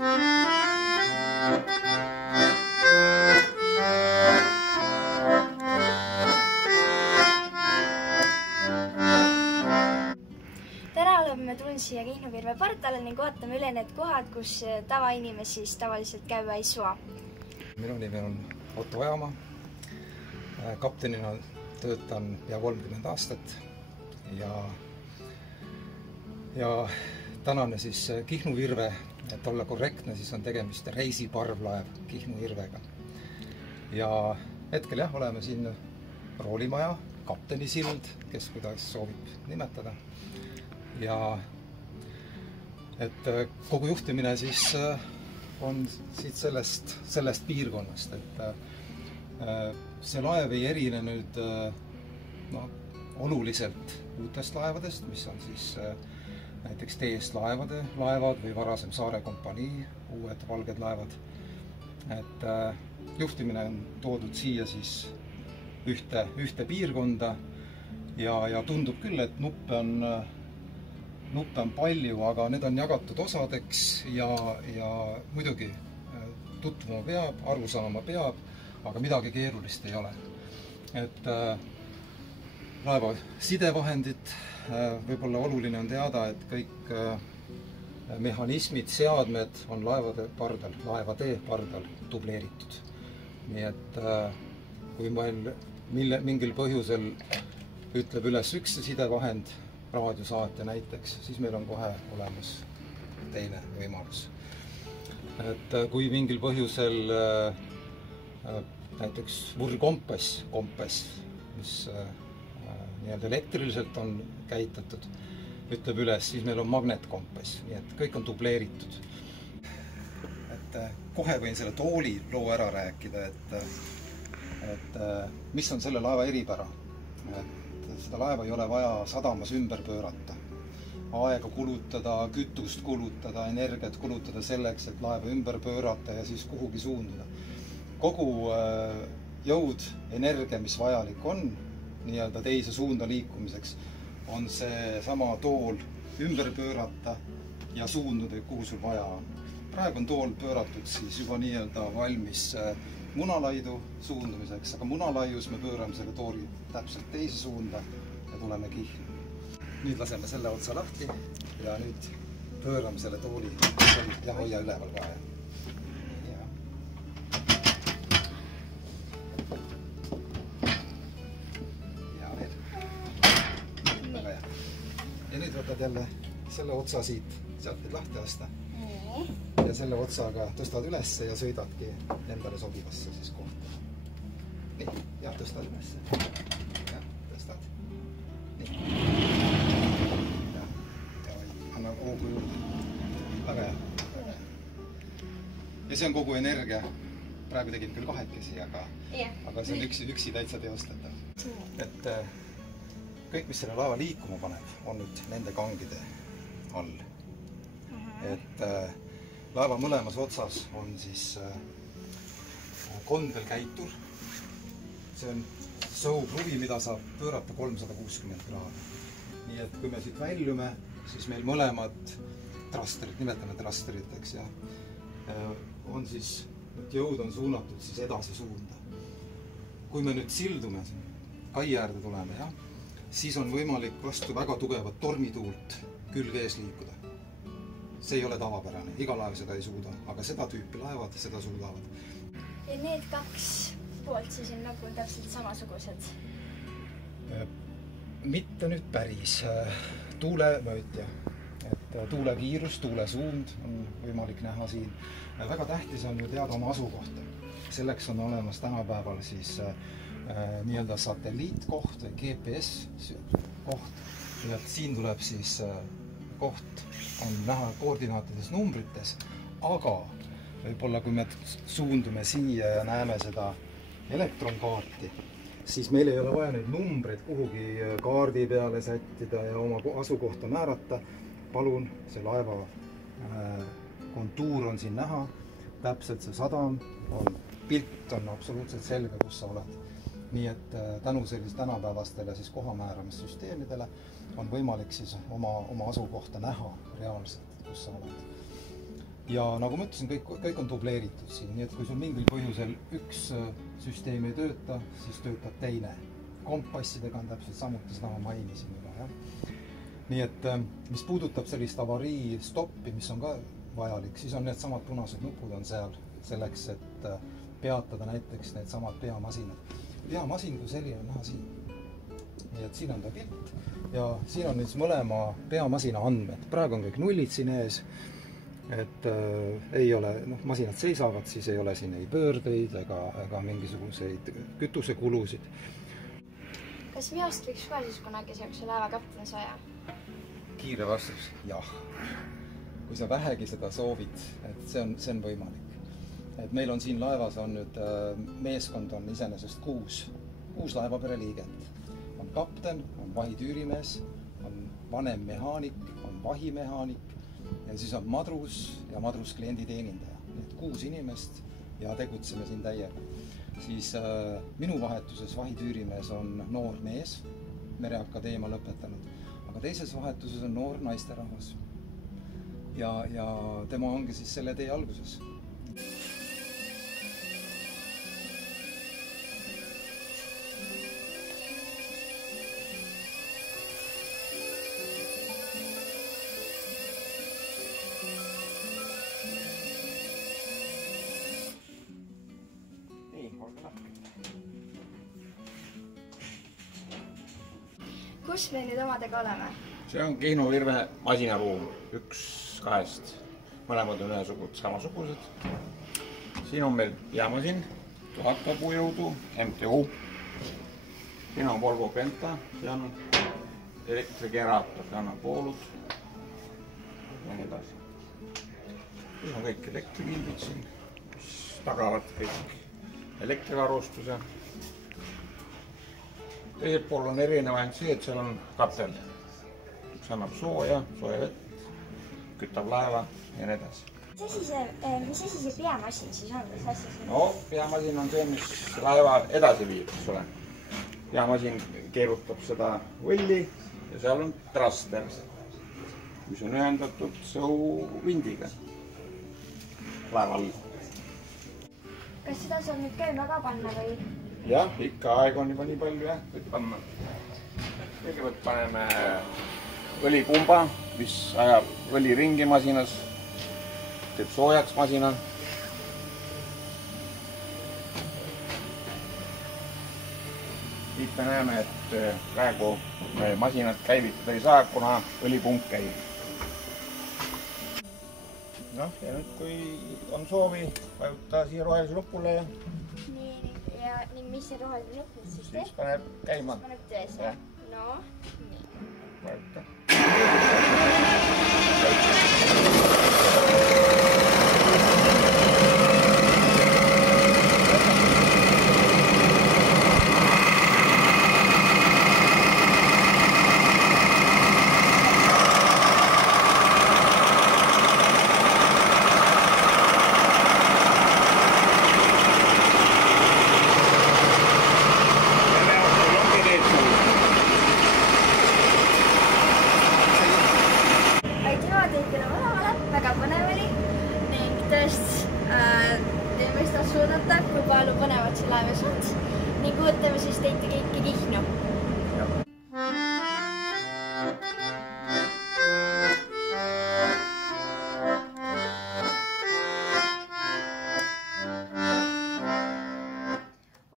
Me tulin siia Kihnu Virve pardale ning vaatame üle need kohad, kus tavainimesi tavaliselt käiva ei saa. Minu nimi on Otto Ojamaa. Kaptenina töötan pea 30 aastat ja tänane siis Kihnu Virve, et olla korrektne, siis on tegemist reisiparvlaev Kihnu Virvega. Ja hetkel jah, oleme siin roolimaja, kaptenisild, kes kuidas soovib nimetada. Ja et kogu juhtimine siis on siit sellest piirkonnast, et see laev ei erine nüüd oluliselt uutest laevadest, mis on siis näiteks TS laevad või varasem Saare kompanii uued valged laevad. Et juhtimine on toodud siia siis ühte piirkonda ja tundub küll, et nuppe on palju, aga need on jagatud osadeks ja muidugi tutvuma peab, aru saama peab, aga midagi keerulist ei ole. Et laeva sidevahendid, võib-olla oluline on teada, et kõik mehhanismid, seadmed on laevade pardal dubleeritud. Nii et kui meil mingil põhjusel ütleb üles üks sidevahend, raadiosaatja näiteks, siis meil on kohe olemas teine võimalus. Et kui mingil põhjusel näiteks võrkompass, mis nii-öelda elektriliselt on käitatud, ütleb üles, siis meil on magnetkompass, nii et kõik on dubleeritud. Et kohe võin selle tooli loo ära rääkida, et mis on selle laeva eripära. Seda laeva ei ole vaja sadamas ümber pöörata, aega kulutada, kütust kulutada, energiat kulutada selleks, et laeva ümber pöörata ja siis kuhugi suunduda. Kogu jõud, energia, mis vajalik on nii-öelda teise suunda liikumiseks, on see sama tool ümber pöörata ja suunduda, kuhu sul vaja on. Praegu on tool pööratud siis juba nii-öelda valmis munalaidu suundumiseks, aga munalaius me pöörame selle tooli täpselt teise suunda ja tuleme Kihnu. Nüüd laseme selle otsa lahti ja nüüd pöörame selle tooli ja hoia üleval ka. Ja veel. Väga hea. Ja nüüd võtad jälle selle otsa siit, sealt võid lahti lasta. Ja selle otsaga tõstad ülesse ja sõidadki endale sobivasse siis kohta. Nii, ja tõstad ülesse. Ja tõstad. Nii. Ja anna hoogu juurde. Väga hea. Ja see on kogu energia. Praegu tegin küll kahekesi, aga see on üksi täitsa teostatav. Et kõik, mis selle laeva liikuma paneb, on nüüd nende kangide all. Et laeva mõlemas otsas on siis kondelkäitur. See on sõukruvi, mida saab pöörata 360 kraadi. Nii et kui me siit väljume, siis meil mõlemad trasterid, nimetame trasteriteks, on siis, jõud on suunatud siis edasi suunda. Kui me nüüd sildume, kai äärde tuleme, siis on võimalik vastu väga tugevat tormituult külg ees liikuda. See ei ole tavapärane, iga laev seda ei suuda, aga seda tüüpi laevad seda suudavad. Ja need kaks poolt siis on nagu täpselt samasugused? Mitte nüüd päris. Tuulemõõtja, et tuulekiirus, tuulesuund on võimalik näha siin. Väga tähtis on ju teada oma asukohta. Selleks on olemas tänapäeval siis nii-öelda satelliitkoht või GPS koht. Ja siin tuleb siis koht on näha koordinaatides numbrites, aga võib-olla kui me suundume siia ja näeme seda elektronkaarti, siis meil ei ole vaja neid numbreid kuhugi kaardi peale sättida ja oma asukohta määrata. Palun, see laeva kontuur on siin näha, täpselt see sadam, pilt on absoluutselt selge, kus sa oled. Nii et tänu sellist tänapäevastele siis kohamääramissüsteemidele on võimalik siis oma asukohta näha reaalselt, kus sa oled. ja nagu ma ütlesin, kõik on dubleeritud siin, nii et kui sul mingil põhjusel üks süsteem ei tööta, siis töötab teine. Kompassidega on täpselt samuti, seda ma mainisin juba, jah. Nii et mis puudutab sellist avarii stoppi, mis on ka vajalik, siis on need samad punased nupud on seal selleks, et peatada näiteks need samad peamasinad. Peamasin kui selline on näha siin. Nii et siin on ta pilt ja siin on nüüd mõlema peamasina andmed. Praegu on kõik nullid siin ees, et ei ole, masinad seisavad, siis ei ole siin ei pöördeid ega mingisuguseid kütusekulusid. Kas minust võiks ka siis kunagi sellise laeva kapten saja? Kiire vastus, jah. Kui sa vähegi seda soovid, et see on võimalik. Et meil on siin laevas on nüüd, meeskond on iseenesest 6 laevapere liiget. On kapten, on vahitüürimees, on vanem mehaanik, on vahimehaanik ja siis on madrus ja madrus klienditeenindaja. Nii et 6 inimest ja tegutseme siin täiega. Siis minu vahetuses vahitüürimees on noor mees, Mereakadeemia lõpetanud, aga teises vahetuses on noor naisterahvas. Ja tema ongi siis selle tee alguses. Kus me nüüd omadega oleme? See on Kihnu Virve masinaruum, 1 2. Mõlemad on ühesugused, samasugused. Siin on meil peamasin, 1000 hõbujõudu, MTU. Siin on Volvo Penta, see on elektrigeneraator, see annab voolud ja nii edasi. Siin on kõik elektrikilbid siin, mis tagavad kõik elektrivarustuse. Teiselt pool on erinev ainult see, et seal on katel, mis annab sooja vett, kütab laeva ja nii edasi. Mis asi see peamasin siis on? No, peamasin on see, mis laeva edasi viib, eks ole. Peamasin keerutab seda võlli ja seal on traster, mis on ühendatud sõuvindiga laeval. Kas seda saab nüüd käima ka panna või? Jah, ikka aeg on juba nii palju, jah, võid panna. Kõigepealt paneme õlipumba, mis ajab õli ringi masinas, teeb soojaks masina. Siit me näeme, et praegu masinat käivitada ei saa, kuna õlipump käib. Noh, ja nüüd kui on soovi, vajuta siia rohelise nupule ja Nii, mis see roheline nupp nüüd siis teeb? Siis paneb käima. Siis paneb töös, jah? No, nii. Vajuta. Väga põnev oli ning tõesti teeme mõista suudata, kui palju põnevad see laevas on ning ootame siis teid kõiki Kihnu.